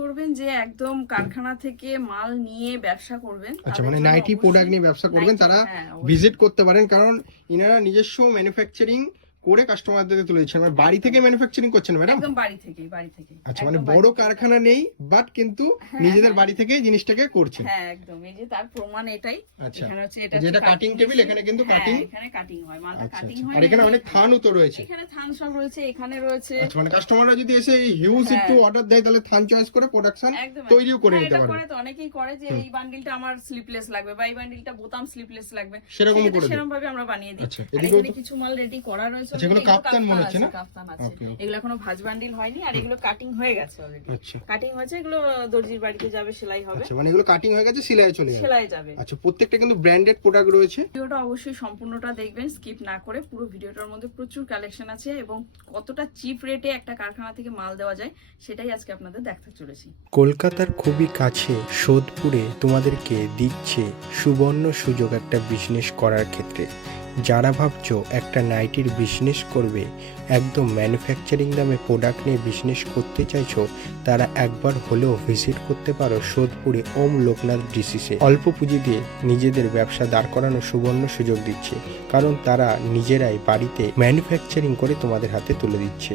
করবেন যে একদম কারখানা থেকে মাল নিয়ে ব্যবসা করবেন, আচ্ছা, মানে নাইটি প্রোডাক্ট নিয়ে ব্যবসা করবেন তারা ভিজিট করতে পারেন, কারণ ইনারা নিজস্ব ম্যানুফ্যাকচারিং করে কাস্টমারদের তুলে দিচ্ছেন। মানে বাড়ি থেকে ম্যানুফ্যাকচারিং করছেন ম্যাডাম? একদম বাড়ি থেকে। আচ্ছা, মানে বড় কারখানা নেই, বাট কিন্তু নিজেদের বাড়ি থেকে জিনিসটাকে করছেন। হ্যাঁ একদম, এই যে তার প্রমাণ এটাই। আচ্ছা, এখানে হচ্ছে এটা যেটা কাটিং টেবিল, এখানে কিন্তু কাটিং, এখানে কাটিং হয়, মালটা কাটিং হয়। আর এখানে অনেক থানও তো রয়েছে। এখানে থান সব রয়েছে, এখানে রয়েছে। আচ্ছা, মানে কাস্টমাররা যদি এসে হিউজ একটু অর্ডার দেয় তাহলে থান চয়েস করে প্রোডাকশন তৈরিও করে নিতে পারবে। এটা অনেকেই করে যে এই বান্ডিলটা আমার স্লিপলেস লাগবে বা এই বান্ডিলটা বোতাম স্লিপলেস লাগবে, সেরকম করে সেরকম ভাবে আমরা বানিয়ে দিই। আচ্ছা, এখানে কিছু মাল রেডি করা রয়েছে। আচ্ছা, এগুলো কাপ্তান মনে হচ্ছে না? কাপ্তান আছে, এগুলো এখনো ভাঁজ বান্ডিল হয়নি, আর এগুলো কাটিং হয়ে গেছে অলরেডি। আচ্ছা, কাটিং হয়েছে, এগুলো দর্জির বাড়িতে যাবে, সেলাই হবে। আচ্ছা, মানে এগুলো কাটিং হয়ে গেছে, সেলাই চলে যাবে। সেলাই যাবে। আচ্ছা, প্রত্যেকটা কিন্তু ব্র্যান্ডেড প্রোডাক্ট রয়েছে। ভিডিওটা অবশ্যই সম্পূর্ণটা দেখবেন, স্কিপ না করে। পুরো ভিডিওটার মধ্যে প্রচুর কালেকশন আছে এবং কতটা চিপ রেটে একটা কারখানা থেকে মাল দেওয়া যায় সেটাই আজকে আপনাদের দেখাতে চলেছি। কলকাতার খুবই কাছে সোদপুরে তোমাদেরকে দিচ্ছে সুবর্ণ সুযোগ একটা বিজনেস করার ক্ষেত্রে। যারা ভাবছো একটা নাইটির বিজনেস করবে, একদম ম্যানুফ্যাকচারিং দামে প্রোডাক্ট নিয়ে বিজনেস করতে চাইছো, তারা একবার হলেও ভিজিট করতে পারো সোদপুরে ওম লোকনাথ ডিসিসে। অল্প পুঁজি দিয়ে নিজেদের ব্যবসা দাঁড় করানোর সুবর্ণ সুযোগ দিচ্ছে, কারণ তারা নিজেরাই বাড়িতে ম্যানুফ্যাকচারিং করে তোমাদের হাতে তুলে দিচ্ছে।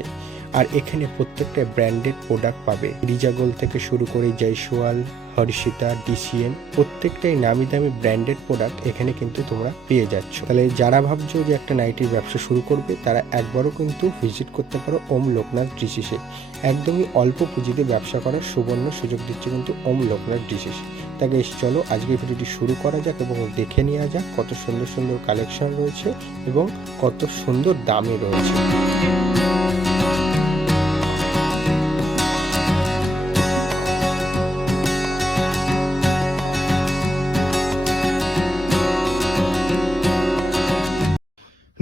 আর এখানে প্রত্যেকটা ব্র্যান্ডেড প্রোডাক্ট পাবে, রিজাগোল থেকে শুরু করে জয়সওয়াল, হর্ষিতা, ডিসিএন, প্রত্যেকটাই নামি দামি ব্র্যান্ডেড প্রোডাক্ট এখানে কিন্তু তোমরা পেয়ে যাচ্ছ। তাহলে যারা ভাবছো যে একটা নাইটির ব্যবসা শুরু করবে, তারা একবারও কিন্তু ভিজিট করতে পারো ওম লোকনাথ ডিসিসে। একদমই অল্প পুঁজিতে ব্যবসা করার সুবর্ণ সুযোগ দিচ্ছে কিন্তু ওম লোকনাথ ডিসিসে। তাকে চলো আজকে ভিডিওটি শুরু করা যাক এবং দেখে নেওয়া যাক কত সুন্দর সুন্দর কালেকশন রয়েছে এবং কত সুন্দর দামে রয়েছে।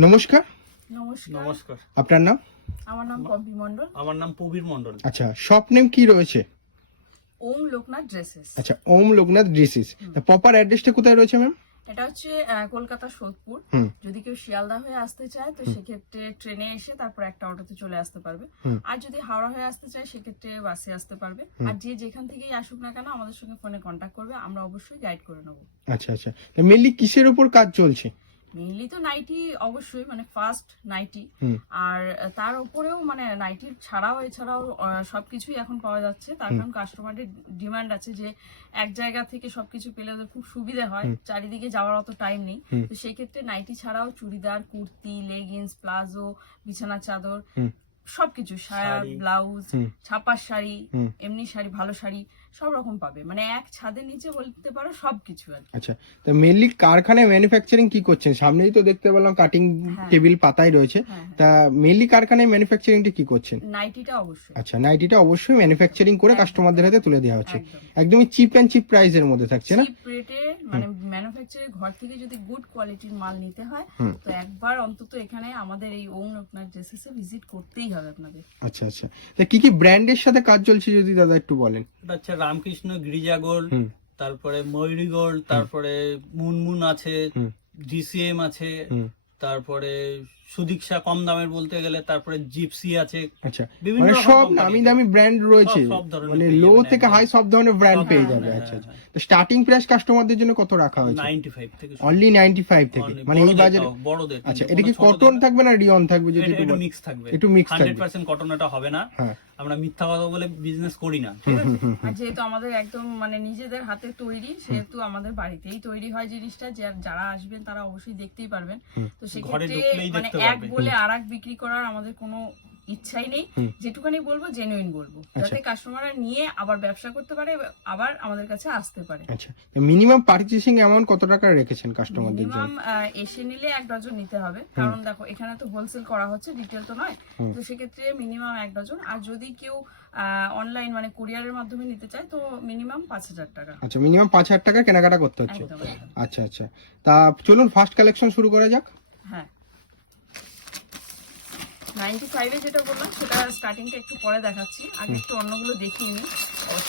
নমস্কার। নমস্কার। আপনার নাম? আমার নাম পম্পি মণ্ডল। আমার নাম প্রবীর মণ্ডল। আচ্ছা, শপ নেম কি রয়েছে? ওম লোকনাথ ড্রেসেস। আচ্ছা, ওম লোকনাথ ড্রেসেস। প্রপার অ্যাড্রেসটা কোথায় রয়েছে ম্যাম? এটা হচ্ছে কলকাতা সোদপুর। যদি কেউ শিয়ালদা হয়ে আসতে চায় তো সেক্ষেত্রে ট্রেনে এসে তারপর একটা অটোতে চলে আসতে পারবে, আর যদি হাওড়া হয়ে আসতে চায় সেক্ষেত্রে বাসে আসতে পারবে। আর যে যেখান থেকেই আসুক না কেন আমাদের সঙ্গে ফোনে কন্ট্যাক্ট করবে, আমরা অবশ্যই গাইড করে নেবো। আচ্ছা আচ্ছা, মেনলি কিসের উপর কাজ চলছে? মেইনলি তো নাইটি, অবশ্যই মানে ফার্স্ট নাইটি, আর তার উপরেও মানে নাইটির ছাড়াও এছাড়াও সবকিছুই এখন পাওয়া যাচ্ছে। তার কারণ কাস্টমারের ডিমান্ড আছে যে এক জায়গা থেকে সবকিছু পেলে ওদের খুব সুবিধা হয়, চারিদিকে যাওয়ার অত টাইম নেই। তো সেই ক্ষেত্রে নাইটি ছাড়াও চুড়িদার, কুর্তি, লেগিংস, প্লাজো, বিছানা চাদর, সবকিছু, সায়া, ব্লাউজ, ছাপার শাড়ি, এমনি শাড়ি, ভালো শাড়ি সব রকম পাবে। মানে এক ছাদের নিচে বলতে পারো সবকিছু আর কি। আচ্ছা, তো মেইনলি কারখানায় ম্যানুফ্যাকচারিং কি করছেন? সামনেই তো দেখতে পেলাম কাটিং টেবিল পাতাই রয়েছে। তা মেইনলি কারখানায় ম্যানুফ্যাকচারিংটা কি করছেন? নাইটিটা অবশ্যই। আচ্ছা, নাইটিটা অবশ্যই ম্যানুফ্যাকচারিং করে কাস্টমারদের হাতে তুলে দেওয়া হচ্ছে। একদমই চিপ এন্ড চিপ প্রাইসের মধ্যে থাকছে না? চিপ রেটে, মানে ম্যানুফ্যাকচারের ঘর থেকে যদি গুড কোয়ালিটির মাল নিতে হয় তো একবার অন্তত এখানে আমাদের এই ওম লোকনাথ ড্রেসেসে ভিজিট করতেই হবে আপনাদের। আচ্ছা আচ্ছা, তা কি কি ব্র্যান্ডের সাথে কাজ চলছে যদি দাদা একটু বলেন? এটা হচ্ছে রামকৃষ্ণ, গিরিজা গোল্ড, তারপরে ময়ূরী গোল্ড, তারপরে মুনমুন আছে, ডিসিএম আছে, তারপরে সুদীক্ষা কম দামের বলতে গেলে, তারপরে জিপসি আছে। আচ্ছা, মানে সব নামি দামি ব্র্যান্ড রয়েছে, মানে লো থেকে হাই সব ধরনের ব্র্যান্ড পেয়ে যাবে। আচ্ছা আচ্ছা, তো স্টার্টিং প্রাইস কাস্টমারদের জন্য কত রাখা হয়েছে? 95 থেকে, অনলি 95 থেকে, মানে এই বাজারে বড়দের। আচ্ছা, এটা কি কটন থাকবে না রিয়ন থাকবে? যদি একটু মিক্স থাকবে, একটু মিক্স থাকবে। 100% কটন এটা হবে না। আমরা মিথ্যা কথা বলে বিজনেস করি না, ঠিক আছে? আর যেহেতু আমাদের একদম মানে নিজেদের হাতে তৈরি, সেহেতু আমাদের বাড়িতেই তৈরি হয় জিনিসটা, যারা আসবেন তারা অবশ্যই দেখতেই পারবেন। তো সেক্ষেত্রে মানে এক বলে আর এক বিক্রি করার আমাদের কোনো ইচ্ছাই নেই। যেটুখানি বলবো জেনুইন বলবো, যাতে কাস্টমাররা নিয়ে আবার ব্যবসা করতে পারে, আবার আমাদের কাছে আসতে পারে। আচ্ছা, মিনিমাম পারচেসিং অ্যামাউন্ট কত টাকা রেখেছেন কাস্টমারদের জন্য? মিনিমাম এসে নিলে 1 ডজন নিতে হবে, কারণ দেখো এখানে তো হোলসেল করা হচ্ছে, রিটেল তো নয়। তো সেক্ষেত্রে মিনিমাম 1 ডজন। আর যদি কেউ অনলাইন মানে কুরিয়ারের মাধ্যমে নিতে চায় তো মিনিমাম 5000 টাকা। আচ্ছা, মিনিমাম 5000 টাকা কেনাকাটা করতে হচ্ছে। আচ্ছা আচ্ছা, তা চলুন ফার্স্ট কালেকশন শুরু করা যাক। হ্যাঁ, 95 এ যেটা বললাম সেটা স্টার্টিংটা একটু পরে দেখাচ্ছি, আগে একটু অন্যগুলো দেখিয়ে নিই।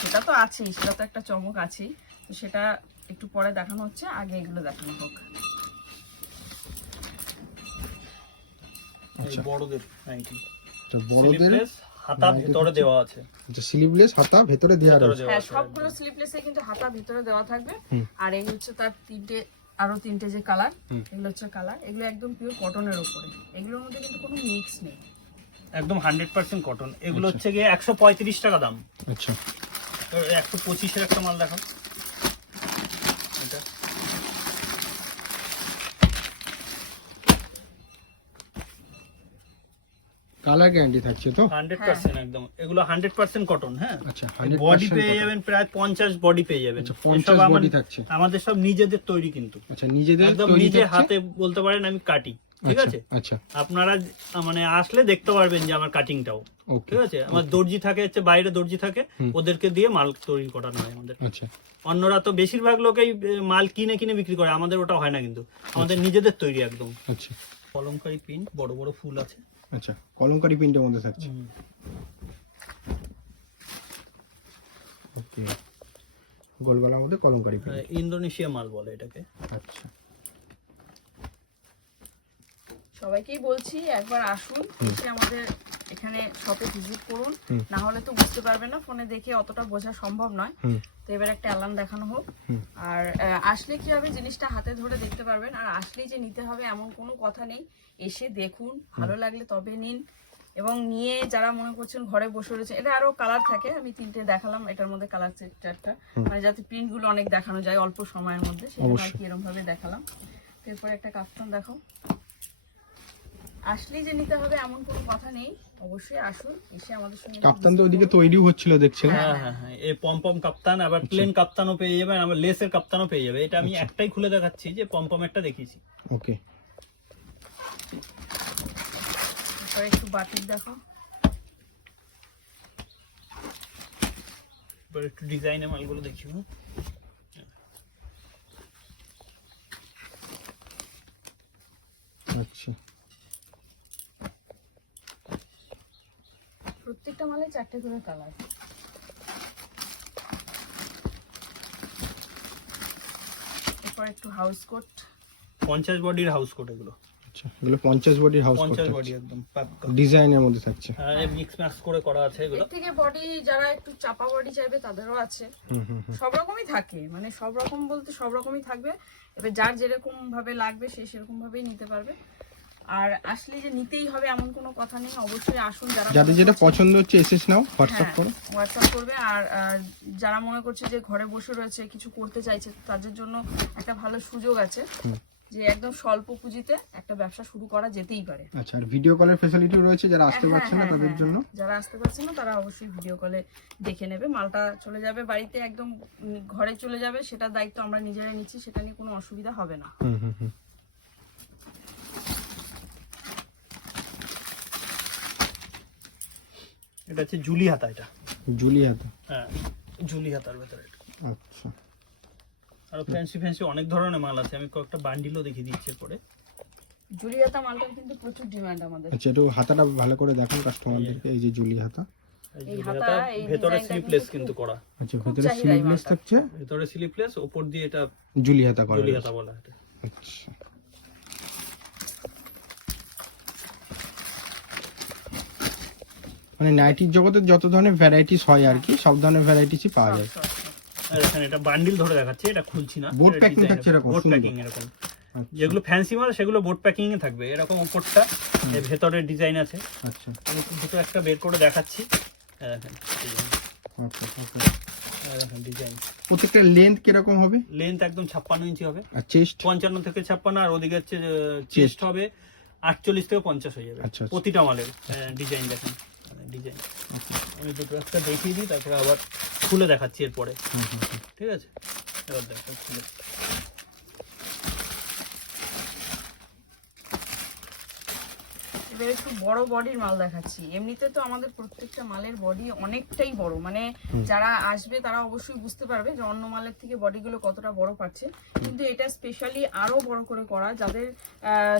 সেটা তো আছেই, সেটা তো একটা চমক আছেই, তো সেটা একটু পরে দেখানো হচ্ছে, আগে এগুলো দেখানো হোক। বড়দের নাইটি, তো বড়দের হাতা ভেতরে দেওয়া আছে। আচ্ছা, স্লিভলেস হাতা ভেতরে দেওয়া ভেতরে রয়েছে। দেওয়া হ্যাঁ আছে সবগুলো একদম। স্লিপলেসে কিন্তু হাতা ভিতরে দেওয়া থাকবে। হুম। আর এই হচ্ছে তার আরো তিনটে যে কালার, এগুলো হচ্ছে কালার, এগুলো একদম পিওর কটনের উপরে, এগুলোর মধ্যে কিন্তু কোনো মিক্স নেই, একদম 100% কটন। এগুলো হচ্ছে গিয়ে 135 টাকা দাম। আচ্ছা, 125 এর একটা মাল দেখো এটা। কালার গ্যারান্টি থাকছে তো? 100% একদম, এগুলো 100% কটন। হ্যাঁ, আচ্ছা, বডি 100% পেয়ে cotton। যাবেন প্রায় 50 বডি পেয়ে যাবেন। আচ্ছা, এসব 50 বডি থাকছে। আমাদের সব নিজেদের তৈরি কিন্তু, আচ্ছা, নিজেদের একদম তৈরি নিজে থাকছে? হাতে বলতে পারেন আমি কাটি। ঠিক আচ্ছা, আছে, আচ্ছা, আপনারা মানে আসলে দেখতে পারবেন যে আমার কাটিংটাও। ওকে, ঠিক আছে, আমার দর্জি থাকে, হচ্ছে বাইরে দর্জি থাকে, ওদেরকে দিয়ে মাল তৈরি করানো হয় আমাদের। আচ্ছা, অন্যরা তো বেশিরভাগ লোকেই মাল কিনে কিনে বিক্রি করে, আমাদের ওটা হয় না কিন্তু, আমাদের নিজেদের তৈরি একদম। আচ্ছা, কলমকারী প্রিন্ট, বড় বড় ফুল আছে। আচ্ছা, কলমকারী প্রিন্টের মধ্যে থাকছে। ওকে, গোল গলার মধ্যে কলমকারী প্রিন্ট। ইন্দোনেশিয়া মাল বলে এটাকে। আচ্ছা, সবাইকেই বলছি একবার আসুন, এসে আমাদের এখানে শপে ভিজিট করুন, হুম। না হলে তো বুঝতে পারবেন না, ফোনে দেখে অতটা বোঝা সম্ভব নয়। হুম, তো এবার একটা অ্যালার্ম দেখানো হোক। হুম। আর আসলে কি হবে, জিনিসটা হাতে ধরে দেখতে পারবেন, আর আসলেই যে নিতে হবে এমন কোনো কথা নেই, এসে দেখুন, ভালো লাগলে তবে নিন। এবং নিয়ে যারা মনে করছেন ঘরে বসে রয়েছে, এটা আরো কালার থাকে, আমি তিনটে দেখালাম, এটার মধ্যে কালার চারটা, মানে যাতে প্রিন্ট গুলো অনেক দেখানো যায় অল্প সময়ের মধ্যে, সেজন্য আর অবশ্যই। কি এরকম ভাবে দেখালাম। এরপরে একটা কাফতান দেখো, আসলেই যে নিতে হবে এমন কোনো কথা নেই, অবশ্যই আসুন, এসে আমাদের সঙ্গে কাপ্তান তো ওইদিকে তৈরিও হচ্ছিল দেখছিলাম। হ্যাঁ হ্যাঁ হ্যাঁ, এই পমপম কাপ্তান, আবার প্লেন কাপ্তানও পেয়ে যাবেন, আবার লেসের কাপ্তানও পেয়ে যাবে। এটা আমি একটাই খুলে দেখাচ্ছি, যে পমপমেরটা দেখিয়েছি। ওকে, এরপরে একটু বাটিক দেখো, এবার একটু ডিজাইনের মালগুলো দেখি। আচ্ছা, প্রত্যেকটা মালে 4টে করে কালার। এরপর একটু হাউস কোট, 50 বডির হাউস কোট এগুলো। আচ্ছা, এগুলো 50 বডির হাউস 50 বডি একদম পাক্কা ডিজাইনের মধ্যে থাকছে। মিক্স ম্যাক্স করে করা আছে এগুলো। এর থেকে বডি যারা একটু চাপা বডি চাইবে তাদেরও আছে, হুম, হুম, হুম। সব রকমই থাকে, মানে সব রকম বলতে সব রকমই থাকবে। এবার যার যেরকম ভাবে লাগবে সে সেরকম ভাবেই নিতে পারবে। আর আসলে যে নিতেই হবে এমন কোনো কথা নেই, অবশ্যই আসুন। যাদের যেটা পছন্দ হচ্ছে এসএস নাও, হোয়াটসঅ্যাপ করো। হোয়াটসঅ্যাপ করবে। আর যারা মনে করছে যে ঘরে বসে রয়েছে কিছু করতে চাইছে, তাদের জন্য একটা ভালো সুযোগ আছে, যে একদম স্বল্প পুঁজিতে একটা ব্যবসা শুরু করা যেতেই পারে। আচ্ছা, আর ভিডিও কলের ফ্যাসিলিটি রয়েছে, যারা আসতে পারছে না তাদের জন্য। যারা আসতে পারছে না তারা অবশ্যই ভিডিও কলে দেখে নেবে, মালটা চলে যাবে বাড়িতে, একদম ঘরে চলে যাবে, সেটার দায়িত্ব আমরা নিজেরাই নিচ্ছি, সেটা নিয়ে কোনো অসুবিধা হবে না। হুম, হুম, হুম। এটা হচ্ছে জুলি হাতা, এটা জুলি হাতা। হ্যাঁ জুলি হাতার ভেতরে এটা। আচ্ছা, আর ফ্যান্সি ফ্যান্সি অনেক ধরনের মাল আছে, আমি কয়েকটা বান্ডিলও দেখিয়ে দিচ্ছি পরে। জুলি হাতা মালটার কিন্তু প্রচুর ডিমান্ড আমাদের। আচ্ছা, একটু হাতাটা ভালো করে দেখান কাস্টমারদেরকে। এই যে জুলি হাতা। এই এই জুলি হাতা, হাতা, এই ভেতরে ডিজাইনটা স্লিপলেস কিন্তু কিন্তু করা। আচ্ছা, খুব ভেতরে চাহিদা এই স্লিভলেস মালটার। থাকছে, ভেতরে স্লিপলেস, উপর দিয়ে এটা জুলি হাতা করা জুলি রয়েছে। হাতা বলা এটা। আচ্ছা, মানে নাইটির জগতে যত ধরনের ভ্যারাইটিস হয় আর কি, সব ধরনের ভ্যারাইটিসই পাওয়া যায়। সব, সব। আর এখানে এটা বান্ডিল ধরে দেখাচ্ছি, এটা খুলছি না। Board packing থাকছে এরকম, বোর্ড সুন্দর। প্যাকিং এরকম। আচ্ছা, যেগুলো ফ্যান্সি মাল সেগুলো বোর্ড প্যাকিং এ থাকবে, এরকম উপরটা, এর ভেতরে ডিজাইন আছে। আচ্ছা, আমি দুটো একটা বের করে দেখাচ্ছি। এই দেখেন আচ্ছা, আচ্ছা। দেখেন ডিজাইন। প্রত্যেকটা লেন্থ কিরকম হবে? লেন্থ একদম 56 ইঞ্চি হবে, আর চেস্ট? 55 থেকে 56, আর ওদিকে হচ্ছে চেস্ট হবে 48 থেকে 50 হয়ে যাবে। আচ্ছা, আচ্ছা। প্রতিটা মালের ডিজাইন দেখেন, ডিজাইন। আমি দুটো একটা দেখিয়ে দিই, তারপরে আবার খুলে দেখাচ্ছি এরপরে। ঠিক আছে, এবার দেখো খুলে। এবার একটু বড় বডির মাল দেখাচ্ছি। এমনিতে তো আমাদের প্রত্যেকটা মালের বডি অনেকটাই বড়, মানে যারা আসবে তারা অবশ্যই বুঝতে পারবে যে অন্য মালের থেকে বডিগুলো কতটা বড় পাচ্ছে, কিন্তু এটা স্পেশালি আরো বড় করে করা, যাদের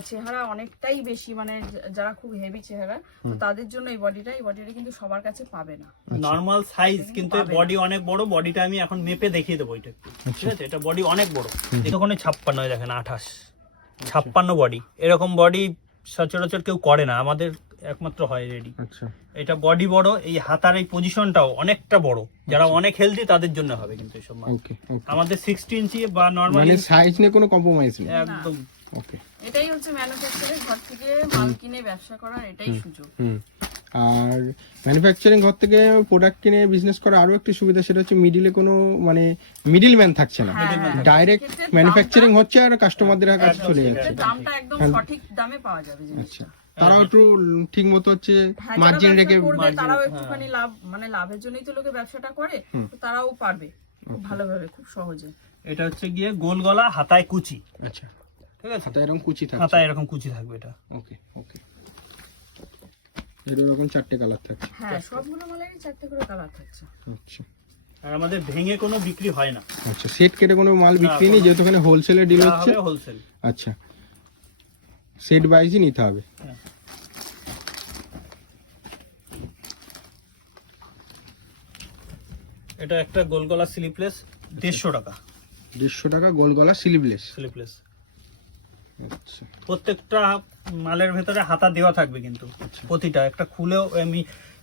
চেহারা অনেকটাই বেশি, মানে যারা খুব হেভি চেহারা, তো তাদের জন্য এই বডিটা কিন্তু সবার কাছে পাবে না। নর্মাল সাইজ, কিন্তু বডি অনেক বড়। বডিটা আমি এখন মেপে দেখিয়ে দেবো এটা একটু। ঠিক আছে, এটা বডি অনেক বড়। এখানে 56 দেখেন, 28 56 বডি। এরকম বডি সচরাচর কেউ করে না, আমাদের একমাত্র হয় রেডি। আচ্ছা এটা বডি বড়, এই হাতার এই পজিশনটাও অনেকটা বড়, যারা অনেক হেলদি তাদের জন্য হবে কিন্তু এসব মাল। ওকে ওকে, আমাদের 60 ইঞ্চি বা নরমাল মানে সাইজ নিয়ে কোনো কম্প্রোমাইজ নেই। একদম। ওকে, এটাই হচ্ছে ম্যানুফ্যাকচারের ঘর থেকে মাল কিনে ব্যবসা করার এটাই সুযোগ। আর ম্যানুফ্যাকচারিং ঘর থেকে প্রোডাক্ট কিনে বিজনেস করা আরো একটি সুবিধা, সেটা হচ্ছে মিডিলে কোনো মানে মিডিল ম্যান থাকছে না, ডাইরেক্ট সেক্ষেত্রে ম্যানুফ্যাকচারিং হচ্ছে আর কাস্টমারদের কাছে চলে যাচ্ছে। সেক্ষেত্রে দামটা একদম সঠিক দামে পাওয়া যাবে আচ্ছা, জিনিসটা। তারাও একটু ঠিক মতো হচ্ছে হ্যাঁ, যারা মার্জিন ব্যবসা রেখে করবে, তারাও একটুখানি লাভ, মানে লাভের জন্যই তো লোকে ব্যবসাটা করে, তো তারাও পারবে খুব ভালোভাবে, খুব সহজে। এটা হচ্ছে গিয়ে গোল গলা, হাতায় কুচি। আচ্ছা, ঠিক আছে, হাতায় এরকম কুচি থাকছে। হাতায় এরকম কুচি থাকবে এটা। ওকে ওকে, এরকম 4টে কালার থাকছে। হ্যাঁ, সবগুলো মালেরই 4টে করে কালার থাকছে। আচ্ছা আর আমাদের ভেঙে কোনো বিক্রি হয় না। আচ্ছা, সেট কেটে কোনো মাল বিক্রি নেই, যেহেতু এখানে হোলসেলে ডিল হচ্ছে। হোলসেল। আচ্ছা, সেট ওয়াইজই নিতে হবে। এটা একটা গোল গলা স্লিপলেস, 150 টাকা। 150 টাকা গোল গলা স্লিভলেস। স্লিপলেস আচ্ছা প্রত্যেকটা মালের ভেতরে হাতা দেওয়া থাকবে কিন্তু প্রতিটা, একটা খুলেও আমি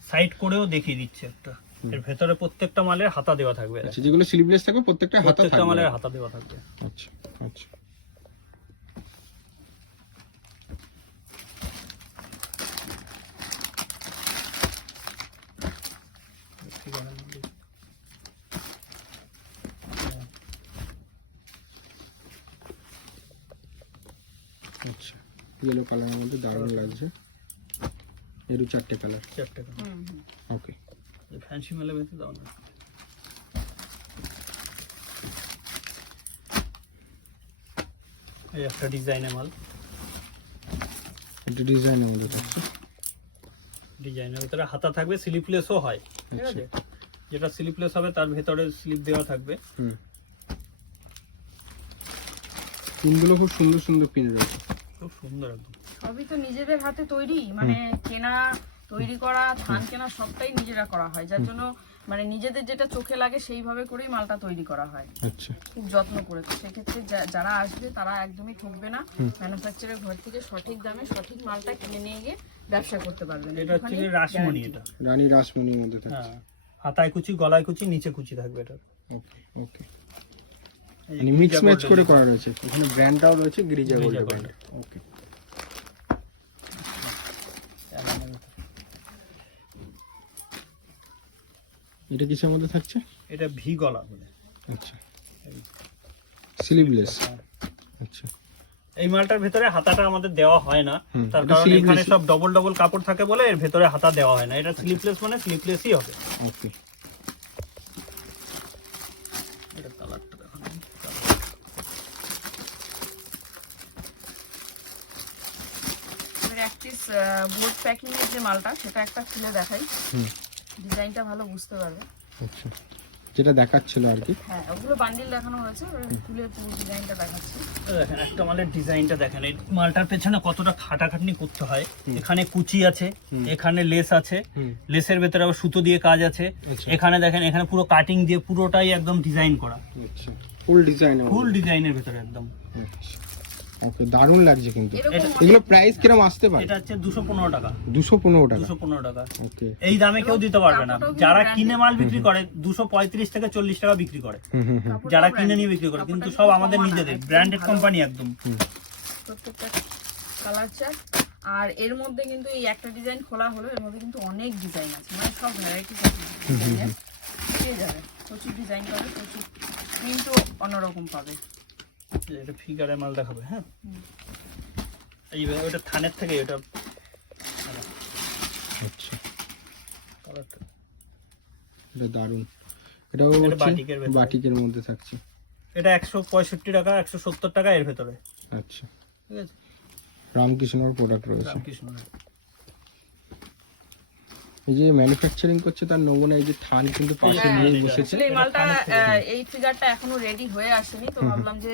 সাইড করেও দেখিয়ে দিচ্ছি একটা, এর ভেতরে প্রত্যেকটা মালের হাতা দেওয়া থাকবে। আচ্ছা, যেগুলো স্লিভলেস থাকবে প্রত্যেকটা হাতা প্রত্যেকটা থাকবে। মালের হাতা দেওয়া থাকবে। আচ্ছা আচ্ছা, আচ্ছা, ইয়েলো কালারের মধ্যে দারুণ লাগছে। এরও 4টে কালার। 4 টাকা। ওকে, ফ্যান্সি মালের ভেতরে দাও না। এই একটা ডিজাইনের মাল, এটা ডিজাইনের মধ্যে থাকছে। ডিজাইনের ভিতরে হাতা থাকবে, স্লিপলেসও হয়। ঠিক আছে, যেটা স্লিপলেস হবে তার ভেতরে স্লিপ দেওয়া থাকবে। পিনগুলো খুব সুন্দর সুন্দর পিন রয়েছে, খুব সুন্দর একদম। সবই তো নিজেদের হাতে তৈরি, মানে কেনা, তৈরি করা, থান কেনা সবটাই নিজেরা করা হয়, যার জন্য মানে নিজেদের যেটা চোখে লাগে সেইভাবে করেই মালটা তৈরি করা হয়। আচ্ছা, খুব যত্ন করে। তো সেক্ষেত্রে যারা আসবে তারা একদমই ঠকবে না, ম্যানুফ্যাকচারের ঘর থেকে সঠিক দামে সঠিক মালটা কিনে নিয়ে গিয়ে ব্যবসা করতে পারবেন। এটা হচ্ছে রাসমণি, এটা রানী রাসমণির মধ্যে থাকছে। হ্যাঁ, হাতায় কুচি, গলায় কুচি, নিচে কুচি থাকবে এটা। ওকে ওকে, মানে মিক্স ম্যাচ করে করা রয়েছে। এখানে ব্র্যান্ডটাও রয়েছে, গিরিজা গোল্ড ব্র্যান্ড। ওকে, এটা কিসের মধ্যে থাকছে? এটা ভি গলা বলে। আচ্ছা, স্লিভলেস। আচ্ছা, এই মালটার ভেতরে হাতাটা আমাদের দেওয়া হয় না, তার এটা কারণ sleeveless। এখানে সব ডবল ডবল কাপড় থাকে বলে এর ভেতরে হাতা দেওয়া হয় না। এটা স্লিপলেস মানে স্লিপলেসই হবে। ওকে, এটা কালারটা দেখুন। প্র্যাকটিস বোর্ড প্যাকিং এর যে মালটা, সেটা একটা খুলে দেখাই, ডিজাইনটা ভালো বুঝতে পারবে। আচ্ছা, যেটা দেখাচ্ছিল আর কি। হ্যাঁ, ওগুলো বান্ডিল দেখানো হয়েছে, খুলে পুরো ডিজাইনটা দেখাচ্ছি। দেখেন একটা মালের ডিজাইনটা দেখেন, এই মালটার পেছনে কতটা খাটাখাটনি করতে হয়। এখানে কুচি আছে, এখানে লেস আছে, লেসের ভেতরে আবার সুতো দিয়ে কাজ আছে। এখানে দেখেন, এখানে পুরো কাটিং দিয়ে পুরোটাই একদম ডিজাইন করা। আচ্ছা, ফুল ডিজাইন। ফুল ডিজাইনের ভেতরে একদম। আচ্ছা, ওকে, দারুণ লাগছে কিন্তু। এরকম এগুলো প্রাইস কিরকম আসতে পারে? এটা হচ্ছে 215 টাকা। 215 টাকা। 215 টাকা। ওকে, এই দামে কেউ দিতে পারবে না। যারা কিনে মাল বিক্রি করে 235 থেকে 40 টাকা বিক্রি করে, যারা কিনে নিয়ে বিক্রি করে, কিন্তু সব আমাদের নিজেদের ব্র্যান্ডেড কোম্পানি একদম। প্রত্যেকটা কালার চার্ট। আর এর মধ্যে কিন্তু এই একটা ডিজাইন খোলা হলো, এর মধ্যে কিন্তু অনেক ডিজাইন আছে, মানে সব ভ্যারাইটিস আছে ডিজাইনের, পেয়ে যাবে। প্রচুর ডিজাইন পাবে, প্রচুর প্রিন্টও অন্যরকম পাবে। এটা ফিগারের মাল দেখাবে। হ্যাঁ, এই ওটা থানের থেকে এটা। আচ্ছা, কালারটা এটা দারুণ। এটাও এটা বাটিকের ভেতরে। বাটিকের মধ্যে থাকছে। এটা 165 টাকা, 170 টাকা এর ভেতরে। আচ্ছা, ঠিক আছে, রামকৃষ্ণর প্রোডাক্ট রয়েছে। রামকৃষ্ণ। এই যে ম্যানুফ্যাকচারিং করছে তার নমুনা এই যে থান কিন্তু পাশে নিয়ে বসেছে। Actually এই মালটা এই ফিগারটা এখনো রেডি হয়ে আসেনি, তো ভাবলাম যে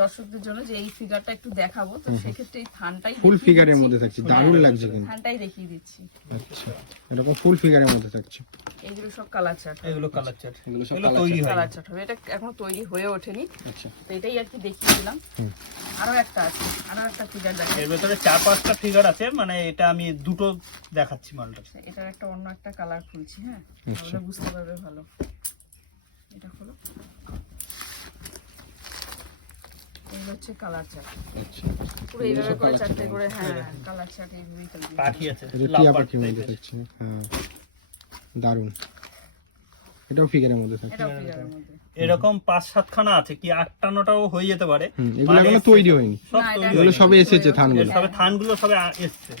দর্শকদের জন্য যে এই ফিগারটা একটু দেখাবো, তো সেক্ষেত্রে এই থানটাই ফুল ফিগারের মধ্যে থাকছে, দারুণ লাগছে কিন্তু। থানটাই দেখিয়ে দিচ্ছি। আচ্ছা, এরকম ফুল ফিগারের মধ্যে থাকছে। এইগুলো সব কালার চার্ট, এগুলো কালার চার্ট, এগুলো সব এগুলো তৈরি হয়। কালার চার্ট হবে, এটা এখনো তৈরি হয়ে ওঠেনি। আচ্ছা, তো এটাই আর কি দেখিয়ে দিলাম। আরো একটা আছে, আরো একটা ফিগার দেখাই। এর ভেতরে 4-5টা ফিগার আছে, মানে এটা আমি দুটো দেখাচ্ছি মালটা। এটার একটা অন্য একটা কালার খুলছি, হ্যাঁ, আচ্ছা। তাহলে বুঝতে পারবে ভালো। এটা হলো এই হচ্ছে কালার চার্ট, আচ্ছা, পুরো এইভাবে করে চারটে করে, হ্যাঁ কালার চার্ট এইভাবেই তৈরি। পাখি আছে, এটা টিয়া পাখির মধ্যে থাকছে। হ্যাঁ, দারুণ। এটাও ফিগারের মধ্যে থাকছে। এটাও ফিগারের মধ্যে। এরকম 5-7 খানা আছে, কি 8টা-9টাও হয়ে যেতে পারে। এগুলো এখনো তৈরি হয়নি, সব না, তৈরি এটা এগুলো হয়নি। সবে এসেছে থানগুলো। এর সবে থানগুলো সবে এসছে।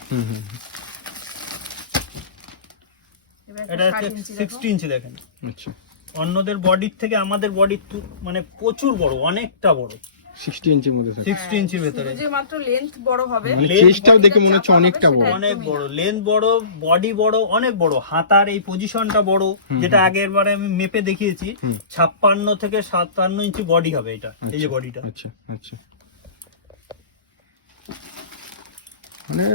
এবার এটা একটা হচ্ছে 60 ইঞ্চি দেখো। 60 ইঞ্চি দেখেন। আচ্ছা, অন্যদের বডির থেকে আমাদের বডির মানে প্রচুর বড়, অনেকটা বড়। 60 ইঞ্চির মধ্যে থাকছে। 60 ইঞ্চির ভেতরে শুধু যে মাত্র লেন্থ বড় হবে, মানে লেন্থ চেস্টটাও দেখে মনে হচ্ছে অনেকটা বড়। অনেক বড়, লেন্থ বড়, বডি বড়, অনেক বড়। হাতার এই পজিশনটা বড়, যেটা আগের বারে আমি মেপে দেখিয়েছি। 56 থেকে 57 ইঞ্চি বডি হবে এটা, এই যে বডিটা। আচ্ছা, আচ্ছা, মানে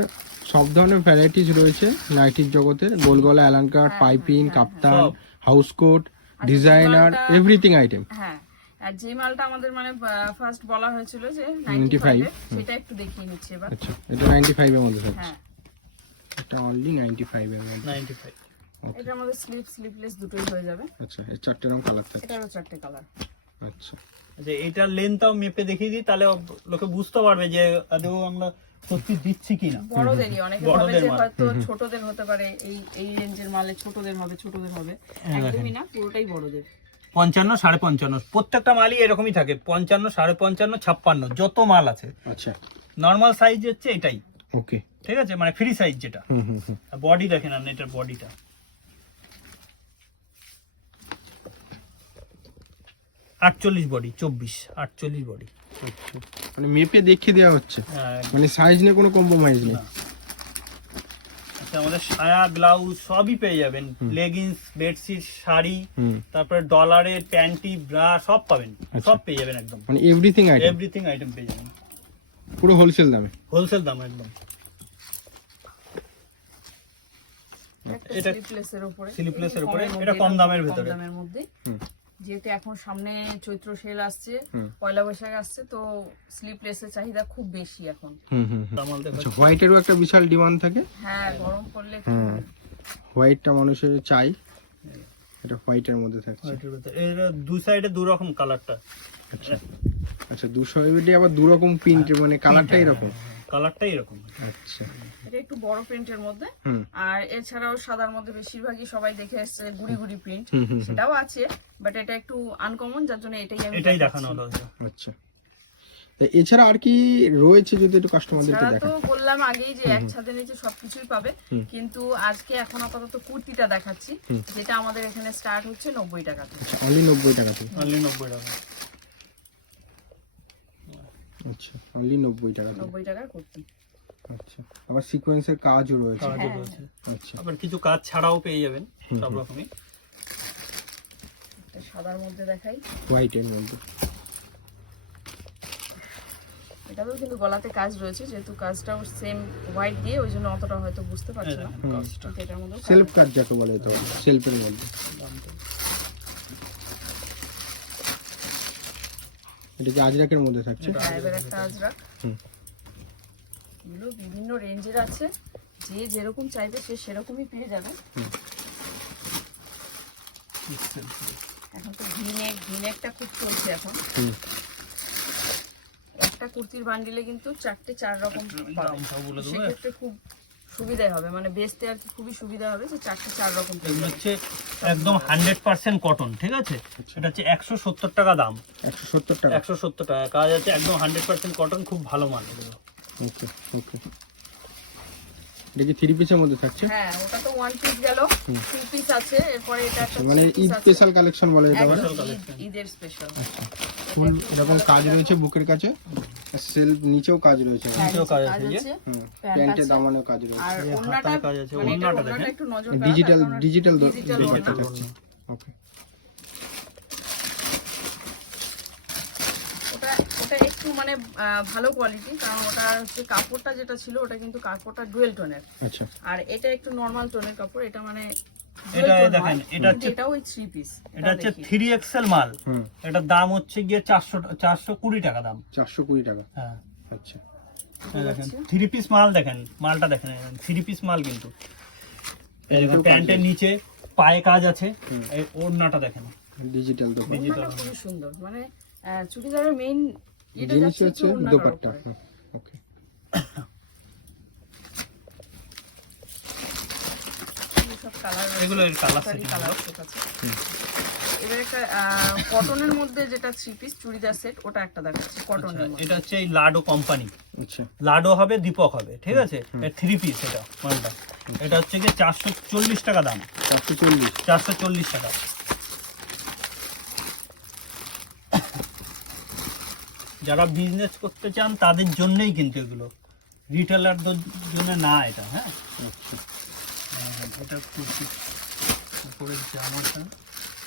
সব ধরনের ভ্যারাইটিস রয়েছে নাইটির জগতের। গোল গলা, অ্যালান কাট, পাইপিং, কাপ্তান, সব। Housecoat, designer, everything item. হ্যাঁ, আর যে মালটা আমাদের মানে ফার্স্ট বলা হয়েছিল যে 95, 95, সেটা একটু দেখিয়ে নিচ্ছি এবার। আচ্ছা, এটা 95 এর মধ্যে থাকছে। হ্যাঁ, এটা অনলি 95 এর মধ্যে। 95। এটার মধ্যে স্লিপলেস দুটোই হয়ে যাবে। আচ্ছা, এর চারটে রকম কালার থাকছে। এটারও চারটে কালার। আচ্ছা, যে এইটার লেন্থটাও মেপে দেখিয়ে দিই, তাহলে লোকে বুঝতে পারবে যে আদৌ আমরা সত্যি দিচ্ছি কিনা। বড়দেরই অনেকে ভাবে বড়দের যে মাল। হয়তো ছোটদের হতে পারে, এই রেঞ্জের মালে ছোটদের হবে, একদমই না, পুরোটাই বড়দের। 55, 55.5 প্রত্যেকটা মালই এরকমই থাকে। 55, 55.5, 56 যত মাল আছে। আচ্ছা, নর্মাল সাইজ হচ্ছে এটাই, ওকে। ঠিক আছে, মানে ফ্রি সাইজ যেটা। বডি দেখেন, আর এটার বডিটা 48 বডি, 24 48 বডি। মানে মেপে দেখিয়ে দেওয়া হচ্ছে, হ্যাঁ, মানে সাইজ নিয়ে কোনো কম্প্রোমাইজ নেই। আচ্ছা, আমাদের সায়া, ব্লাউজ সবই পেয়ে যাবেন। লেগিংস, বেডশিট, শাড়ি, তারপরে ডলারের প্যান্টি, ব্রা সব পাবেন, সব পেয়ে যাবেন একদম। মানে এভরিথিং আইটেম, এভরিথিং আইটেম পেয়ে যাবেন পুরো হোলসেল দামে। হোলসেল দাম একদম। এটা এটা স্লিপলেসের উপরে, স্লিপলেসের উপরে, কমের এটা মধ্যে, কম দামের কম ভেতরে। দামের মধ্যে। যেহেতু এখন সামনে চৈত্র সেল আসছে, হুম। পয়লা বৈশাখ আসছে, তো স্লিপলেসের চাহিদা খুব বেশি এখন। দামাল দেখা আচ্ছা, হোয়াইটেরও একটা বিশাল ডিমান্ড থাকে। হ্যাঁ, গরম পড়লে হ্যাঁ, হোয়াইটটা মানুষের চাই, এটা হোয়াইটের মধ্যে থাকছে। হোয়াইটের ভেতরে। এর দু সাইডে দু রকম কালারটা। আচ্ছা, আচ্ছা, 200 এমএডি আবার দু রকম প্রিন্ট, মানে কালারটা এরকম। কালারটাই এরকম। আচ্ছা, এটা একটু বড় প্রিন্টের মধ্যে। হুম। আর এছাড়াও সাদার মধ্যে বেশিরভাগই সবাই দেখে এসছে গুড়ি গুড়ি প্রিন্ট, হুম, হুম, হুম। সেটাও আছে, বাট এটা একটু আনকমন, যার জন্য এটাই আমি এটাই দেখাচ্ছি। দেখানো হলো। আচ্ছা, তো এছাড়া আর কি রয়েছে যদি একটু কাস্টমারদেরকে ছাড়া তো দেখান। বললাম আগেই যে এক ছাদের নিচে সবকিছুই পাবে, কিন্তু আজকে এখন আপাতত কুর্তিটা দেখাচ্ছি, যেটা আমাদের এখানে স্টার্ট হচ্ছে 90 টাকা থেকে। আচ্ছা, অনলি 90 টাকা থেকে। অনলি 90 টাকা। আচ্ছা, অনলি 90 টাকা থেকে। 90 টাকার কুর্তি। আচ্ছা, আবার সিকোয়েন্সের কাজও রয়েছে। কাজও রয়েছে। আচ্ছা, আবার কিছু কাজ ছাড়াও পেয়ে যাবেন সব রকমই। এটা সাদার মধ্যে দেখাই, হোয়াইটের মধ্যে। এটাতেও কিন্তু গলাতে কাজ রয়েছে, যেহেতু কাজটাও সেম হোয়াইট দিয়ে, ওই জন্য অতটা হয়তো বুঝতে পারছো না। কাজটা কিন্তু এটার মধ্যে সেলফ কাজ যাকে বলে, তো সেলফের মধ্যে। এটা কি আজরাকের মধ্যে থাকছে? এবার একটা আজরাক, হুম। এগুলো বিভিন্ন রেঞ্জের আছে, যে যেরকম চাইবে সে সেরকমই পেয়ে যাবে। এখন তো ভিনেকটা খুব চলছে এখন। হুম। একটা কুর্তির বান্ডিলে কিন্তু 4 রকম পাবে, দামটাও বলে দেবো। সেক্ষেত্রে খুব সুবিধা হবে, মানে বেচতে আর কি খুবই সুবিধা হবে যে 4 রকম পেয়ে এগুলো যাবে। হচ্ছে একদম 100% কটন, ঠিক আছে। এটা হচ্ছে 170 টাকা দাম। 170 টাকা। 170 টাকা কাজ আছে, একদম 100% কটন, খুব ভালো মাল এগুলো। ওকে, ওকে। এটা কি 3 পিসের মধ্যে থাকছে? হ্যাঁ, ওটা তো 1 পিস গেল, 2 পিস আছে, এরপরে এটা একটা মানে 3 piece ঈদ আছে। স্পেশাল কালেকশন বলে এটা। একদম ঈদের স্পেশাল। ফুল এরকম কাজ রয়েছে বুকের কাছে। সেলফ নিচেও কাজ রয়েছে, নিচেও কাজ আছে, যে প্যান্টের দামানেও কাজ রয়েছে, আর এই ওন্নাটা হাতায় কাজ আছে, মানে এটা ওন্নাটা ওন্নাটা দেখেন। একটু নজর কাড়া, ডিজিটাল তার কারণে ডিজিটাল digital দোপাট্টা ওন্না। থাকছে। ওকে, ওটা একটু মানে ভালো কোয়ালিটি, কারণ ওটা হচ্ছে কাপড়টা যেটা ছিল ওটা কিন্তু কাপড়টা ডুয়েল টোনের, আচ্ছা আর এটা একটু নরমাল টোনের কাপড়, এটা মানে এটা দেখেন, এটা হচ্ছে এটা ওই 3 পিস, এটা হচ্ছে 3XL মাল। এটার দাম হচ্ছে গিয়ে 420 টাকা দাম। 420 টাকা, হ্যাঁ, আচ্ছা এই দেখেন 3 পিস মাল, দেখেন মালটা দেখেন, 3 পিস মাল কিন্তু। এই দেখেন প্যান্টের নিচে পায়ে কাজ আছে, এই ওড়নাটা দেখেন ডিজিটাল দোপাট্টা, ওন্নাটা খুবই সুন্দর, মানে চুড়িদারের মেইন এটা জিনিস যাচ্ছে হচ্ছে ওন্নাটার দোপাট্টা। উপরে। ওকে, সব কালার, এগুলো এর কালার সারি সেটিং কালার আছে। এবার একটা কটনের মধ্যে যেটা 3 পিস চুড়িদার সেট, ওটা একটা দেখাচ্ছি কটনের মধ্যে। এটা হচ্ছে এই লাডো কোম্পানি, আচ্ছা লাডো হবে, দীপক হবে, ঠিক আছে। 3 পিস এটা মালটা, এটা হচ্ছে গিয়ে 440 টাকা দাম, 440, 440 টাকা। যারা বিজনেস করতে চান তাদের জন্যই কিন্তু এগুলো, রিটেলারদের জন্য না এটা। হ্যাঁ, আচ্ছা এটা কুর্তি, উপরের জামাটা,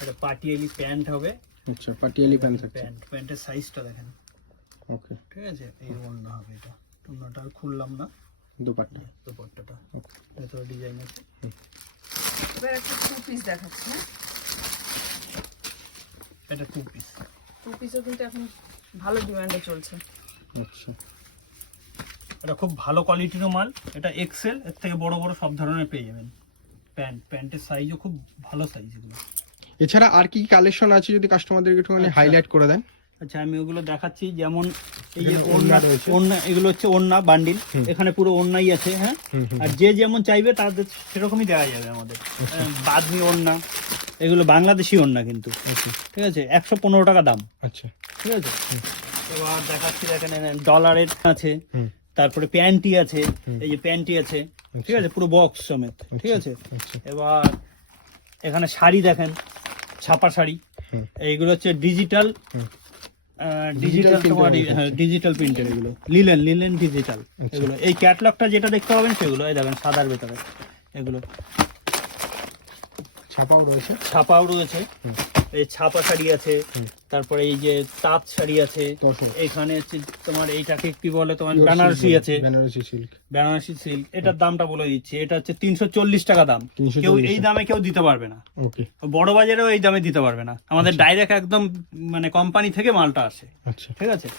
এটা পাটিয়ালি প্যান্ট হবে, আচ্ছা পাটিয়ালি প্যান্ট থাকছে, প্যান্টের সাইজটা দেখেন, ওকে, ঠিক আছে। এই ওড়না হবে, এটা ওড়নাটা আর খুললাম না, দোপাট্টা, দুপাট্টাটা ভেতরে ডিজাইন আছে। এবার একটা 2 পিস দেখাচ্ছি, হ্যাঁ এটা 2 পিস, 2 পিসও কিন্তু এখন ভালো ডিমান্ডে চলছে। আচ্ছা এটা খুব ভালো কোয়ালিটির মাল, এটা এক্সেল, এর থেকে বড় বড় সব ধরনের পেয়ে যাবেন। প্যান্টের সাইজও খুব ভালো সাইজ এগুলো। এছাড়া আর কি কালেকশন আছে যদি কাস্টমারদেরকে একটুখানি আচ্ছা। হাইলাইট করে দেন? আচ্ছা, আমি ওগুলো দেখাচ্ছি, যেমন এই যে এখানে ওড়না ওড়না রয়েছে। ওড়না, এগুলো হচ্ছে ওড়না বান্ডিল, এখানে পুরো ওড়নাই আছে। হ্যাঁ, আর যে যেমন চাইবে তাদের সেরকমই দেওয়া যাবে আমাদের। বাদমি ওড়না, এগুলো বাংলাদেশি ওড়না কিন্তু, ঠিক আছে, 115 টাকা দাম, আচ্ছা ঠিক আছে। এবার দেখাচ্ছি, দেখেন ডলারের আছে, তারপরে প্যান্টি আছে, এই যে প্যান্টি আছে, ঠিক আছে, পুরো বক্স সমেত, ঠিক আছে। আচ্ছা এবার এখানে শাড়ি দেখেন, ছাপা শাড়ি, এইগুলো হচ্ছে ডিজিটাল, ডিজিটাল তোমার ডিজিটাল প্রিন্টের, এগুলো লিলেন ডিজিটাল এগুলো। এই ক্যাটলগটা যেটা দেখতে পাবেন সেগুলো, এই দেখেন সাদার ভেতরে এগুলো ছাপাও রয়েছে, ছাপাও রয়েছে। এই ছাপা শাড়ি আছে, তারপরে এই যে তাঁত শাড়ি আছে, এখানে হচ্ছে তোমার এইটাকে কি বলে, তোমার বেনারসি আছে, বেনারসি সিল্ক, বেনারসি সিল্ক। এটার দামটা বলে দিচ্ছি, এটা হচ্ছে 340 টাকা দাম। 340 কেউ এই দামে কেউ দিতে পারবে না, ওকে বড় বাজারেও এই দামে দিতে পারবে না। আমাদের ডাইরেক্ট একদম মানে কোম্পানি থেকে মালটা আসে, আচ্ছা ঠিক আছে।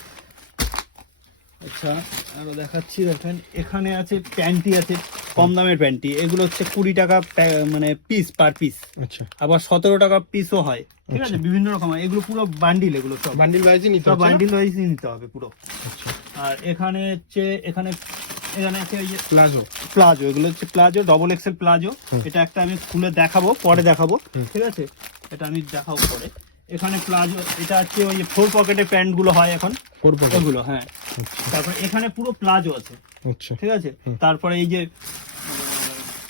আচ্ছা, আরো দেখাচ্ছি, দেখেন এখানে আছে প্যান্টি আছে, কম দামের প্যান্টি, এগুলো হচ্ছে 20 টাকা মানে পিস, পার পিস। আচ্ছা আবার 17 টাকা পিসও হয়, ঠিক আছে, বিভিন্ন রকম। এগুলো পুরো বান্ডিল, এগুলো সব বান্ডিল ওয়াইজই নিতে সব হবে, বান্ডিল ওয়াইজ নিতে হবে পুরো। আচ্ছা আর এখানে হচ্ছে এখানে আছে ওই যে প্লাজো, প্লাজো, এগুলো হচ্ছে প্লাজো, ডবল এক্সেল প্লাজো। এটা একটা আমি খুলে দেখাবো, পরে দেখাবো, ঠিক আছে, এটা আমি দেখাবো পরে। এখানে প্লাজো, এটা হচ্ছে ওই যে 4 পকেটের প্যান্ট গুলো হয় এখন, 4 পকেট, ওগুলো, হ্যাঁ। তারপরে এখানে পুরো প্লাজো আছে, আচ্ছা ঠিক আছে। তারপরে এই যে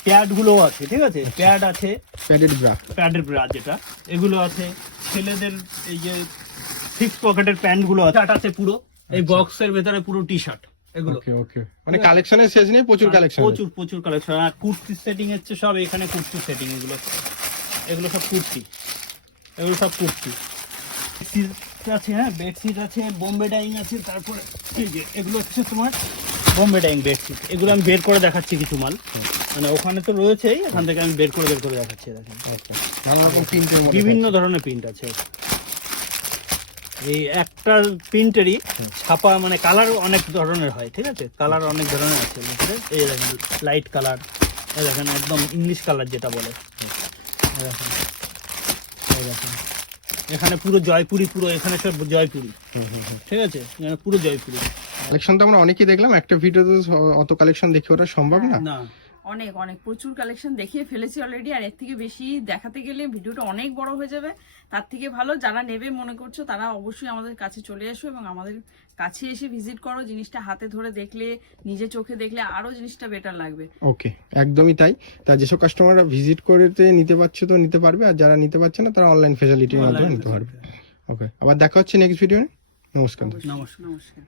প্যাড গুলো আছে, ঠিক আছে, প্যাড আছে, প্যাডেড ব্রা, প্যাডের ব্রা যেটা, এগুলো আছে। ছেলেদের এই যে 6 পকেটের প্যান্ট গুলো আছে, শার্ট আছে পুরো, এই বক্সের ভেতরে পুরো টি শার্ট, এগুলো ওকে ওকে, মানে কালেকশনের শেষ নেই, প্রচুর কালেকশন, প্রচুর কালেকশন। আর কুর্তি সেটিং হচ্ছে সব এখানে, কুর্তি সেটিং, এগুলো সব কুর্তি, এগুলো সব কুর্তি আছে। হ্যাঁ, বেডশিট আছে, বোম্বে ডাইং আছে। তারপরে এই যে এগুলো হচ্ছে তোমার বোম্বে ডাইং বেডশিট, এগুলো আমি বের করে দেখাচ্ছি কিছু মাল, মানে ওখানে তো রয়েছেই, এখান থেকে আমি বের করে দেখাচ্ছি। দেখেন নানা রকম প্রিন্টের মধ্যে বিভিন্ন ধরনের প্রিন্ট আছে। এই একটা প্রিন্টেরই ছাপা মানে কালার অনেক ধরনের হয়, ঠিক আছে, কালার অনেক ধরনের আছে। এই দেখেন লাইট কালার, এই দেখেন একদম ইংলিশ কালার যেটা বলে, এই দেখেন এখানে পুরো জয়পুরি, পুরো এখানে সব জয়পুরি, ঠিক আছে, এখানে পুরো জয়পুরি কালেকশন। তো আমরা অনেকই দেখলাম, একটা ভিডিওতে অত কালেকশন দেখে ওটা সম্ভব না। না। অনেক অনেক প্রচুর কালেকশন দেখিয়ে ফেলেছি অলরেডি, আর এর থেকে বেশি দেখাতে গেলে ভিডিওটা অনেক বড় হয়ে যাবে। তার থেকে ভালো যারা নেবে মনে করছো তারা অবশ্যই আমাদের কাছে চলে এসো এবং আমাদের কাছে এসে ভিজিট করো। জিনিসটা হাতে ধরে দেখলে, নিজে চোখে দেখলে আরো জিনিসটা বেটার লাগবে। ওকে, একদমই তাই। তা যেসব কাস্টমাররা ভিজিট করতে নিতে পারছে তো নিতে পারবে, আর যারা নিতে পারছে না তারা অনলাইন ফেসিলিটির মাধ্যমে নিতে পারবে। ওকে, আবার দেখা হচ্ছে নেক্সট ভিডিও। নমস্কার। নমস্কার।